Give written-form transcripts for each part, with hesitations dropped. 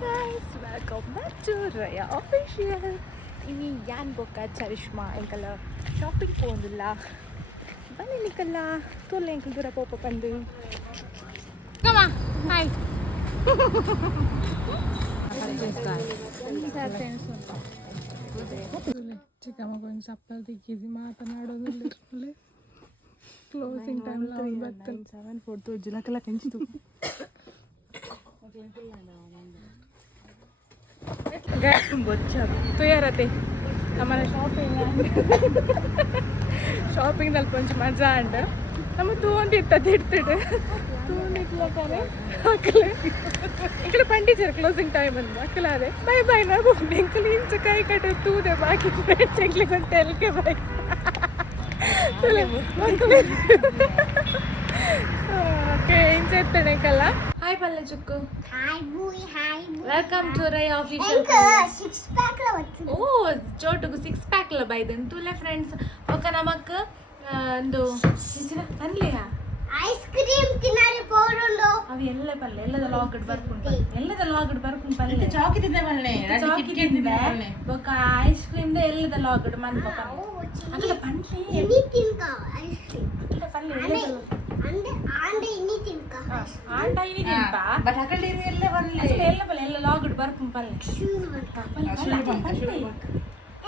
guys, welcome back to Raya Official. Ini Yan Boka Charishma engkala shopping pondilla. Bani nikalla tolle engkal dura popa pandu. Come on, hi. ಚಿಕ್ಕಮ್ಮಗೊಂದು ಚಪ್ಪಲ್ ತೆಗೀಸಿ ಮಾತನಾಡೋದಿಲ್ಲ closing time ಬರ್ತದೆ 7:04 ಜಿಲಕಲ ಕಂಚಿತು तो यार आते हमारा शॉपिंग ನಲ್ಲಿ ಕೊಂಚ ಮಜಾ ಅಂಡ ನಮ್ಮ ತೂಂದಿತ್ತ ತಿಡ್ತಿಡು ತೂಂದಿಟ್ಲಕರೆ ಅಕಲೆ ಇಕಡೆ ಪಂಡಿಜರ್ ಕ್ಲೋಸಿಂಗ್ ಟೈಮ್ ಅಂದ ಅಕಲಾದೆ ಬೈ ಬೈ ನಾವು ಬೆಂಕಲಿ ಇಂಚ ಕೈ ಕಟ್ಟೆ ತೂದೆ ಬಾಕಿ ಫ್ರೆಂಡ್ಸ್ ಎಂಗ್ಲಿ ಕೊಂತ ಎಲ್ಕೆ ಬೈ ಓಕೆ ಇಂಚ ಎತ್ತಣೆಕಲ್ಲ ಹಾಯ್ ಪಲ್ಲೆ ಚುಕ್ಕು ಹಾಯ್ ಬೂಯ್ ಹಾಯ್ ವೆಲ್ಕಮ್ ಟು ರೈ ಆಫೀಷಿಯಲ್ ಸಿಕ್ಸ್ ಪ್ಯಾಕ್ ಲ ವತ್ತು ಓ ಚೋಟುಗು 6 ಪ್ಯಾಕ್ ಲ ಬೈದನ್ ತುಲೆ ಫ್ರೆಂಡ್ಸ್ ಒಕ ನಮಕ್ ಒಂದು ಅನ್ಲಿಯಾ ಐಸ್ ಕ್ರೀಮ್ ತಿನ್ನಾರೆ ಪೋರುಂಡು ಅವು ಎಲ್ಲ ಪಲ್ಲೆ ಎಲ್ಲದ ಲಾಗಡ್ ಬರ್ಕೊಂಡು ಎಲ್ಲದ ಲಾಗಡ್ ಬರ್ಕೊಂಡು ಪಲ್ಲೆ ಚಾಕಿ ತಿಂದೆ ಬಲ್ಲೆ ಚಾಕಿ ತಿಂದೆ ಒಕ ಐಸ್ ಕ್ರೀಮ್ ದ ಎಲ್ಲದ ಲಾಗಡ್ ಮನ್ಪ ಪಲ್ಲೆ ಅಲ್ಲ ಪಂಡ್ಲೆ ಎನಿ ತಿನ್ಕ ಐಸ್ ಕ್ರೀಮ್ ಅಲ್ಲ ಪಲ್ಲೆ ಅಂಡೆ ಅಂಡೆ ಎನಿ ತಿನ್ಕ ಆಂಟ ಇನಿ ತಿನ್ಪಾ ಬಟ್ ಹಕಲ್ ಡೇರಿ ಎಲ್ಲ ಬಲ್ಲೆ ಎಲ್ಲ ಪಲ್ಲೆ ಎಲ್ಲ ಲಾಗಡ್ ಬರ್ಕೊಂಡು ಪಲ್ಲೆ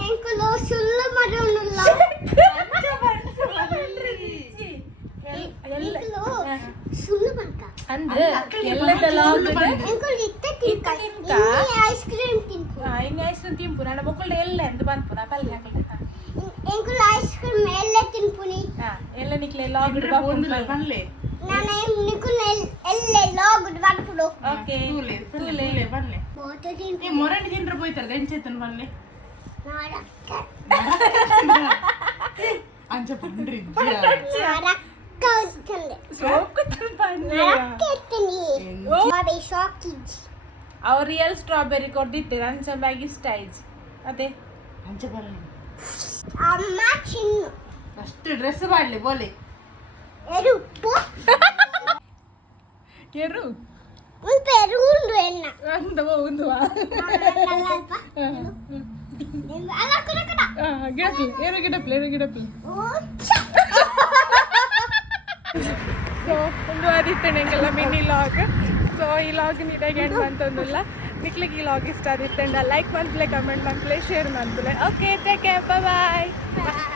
ಎಂಕುಲು ಸುಳ್ಳು ಮರುನುಲ್ಲ ಎಂಕುಲು ಸುಳ್ಳು ಬಂತ ಅಂದ್ರೆ ಎಲ್ಲದ ಲಾಗಡ್ ಎಂಕುಲು ಇತ್ತೆ ತಿನ್ಕ ಐಸ್ ಕ್ರೀಮ್ ತಿನ್ಕು ಇನ್ನು ಐಸ್ ಕ್ರೀಮ್ ತಿಂಪು ನನ್ನ ಮಕ್ಕಳು ಎಲ್ಲ ಎಂದು ಬಂತು ನಾ ಪಲ್ಲೆ ಹಾಕಿ ಎಂಕುಲು ಐಸ್ ಕ್ರೀಮ್ ಎಲ್ಲ ತಿನ್ಪುನಿ ಎಲ್ಲ ನಿಕ್ಲೆ ಲಾಗಡ್ ಬರ್ಕೊಂಡು ಬಲ್ಲೆ ನಾನು ನಿಕುಲ್ ಎಲ್ಲ ಲಾಗುಡ್ ಬರ್ಪುಡು ಓಕೆ ತೂಲೆ ಬಲ್ಲೆ ಬೋಟ ತಿನ್ಪು ಏ ಮೊರಡಿ ತಿಂದ್ರ ಹೋಯ್ತಾರ ಗಂಚೆತನ ಬಲ್ಲೆ ನಾರಕ್ಕ ಅಂಚ ಪಂಡ್ರಿ ನಾರಕ್ಕ ಉತ್ತಂದೆ ಸೋಕು ನಾರಕ್ಕ ಎತ್ತನಿ ಬಾಬಿ ಶಾಕಿಜ್ ಅವ್ರು ರಿಯಲ್ ಸ್ಟ್ರಾಬೆರಿ ಕೊಡ್ದಿತ್ತೆ ಅಂಚ ಬ್ಯಾಗಿ ಸ್ಟೈಜ್ ಅದೇ ಅಂಚ ಬಲ್ಲೆ ಅಮ್ಮ ಚಿನ್ನು ಅಷ್ಟು ಡ್ರೆಸ್ ಮಾಡ್ಲಿ ಬೋಲೆ ಎರುಪ್ಪು ಎರು ಒಂದು ಪೆರು ಉಂಡು ಎನ್ನ ಅಂದವ ಒಂದುವಾ ಅಲ್ಪ ಅಲ್ಲ ಕಡ ಕಡ ಗಿಡಪ್ಲೆ ಏರು ಗಿಡಪ್ಲೆ ಸೊ ಒಂದು ಆದಿತ್ತಂಡೆಂಗೆಲ್ಲ ಮಿನಿ ಲಾಗ್ ಸೊ ಈ ಲಾಗ್ ನೀಟಾಗಿ ಎಂಡ್ ಬಂತಂದಿಲ್ಲ ನಿಕ್ಲಿಗೆ ಈ ಲಾಗ್ ಇಷ್ಟ ಆದಿತ್ತಂಡ ಲೈಕ್ ಮಾಡ್ಲೆ ಕಮೆಂಟ್ ಮಾಡ್ಲೆ ಶೇರ್ ಮಾಡ್ಲೆ ಓಕೆ ಟೇಕ್ ಕೇರ್ ಬಾಯ್ ಬಾಯ್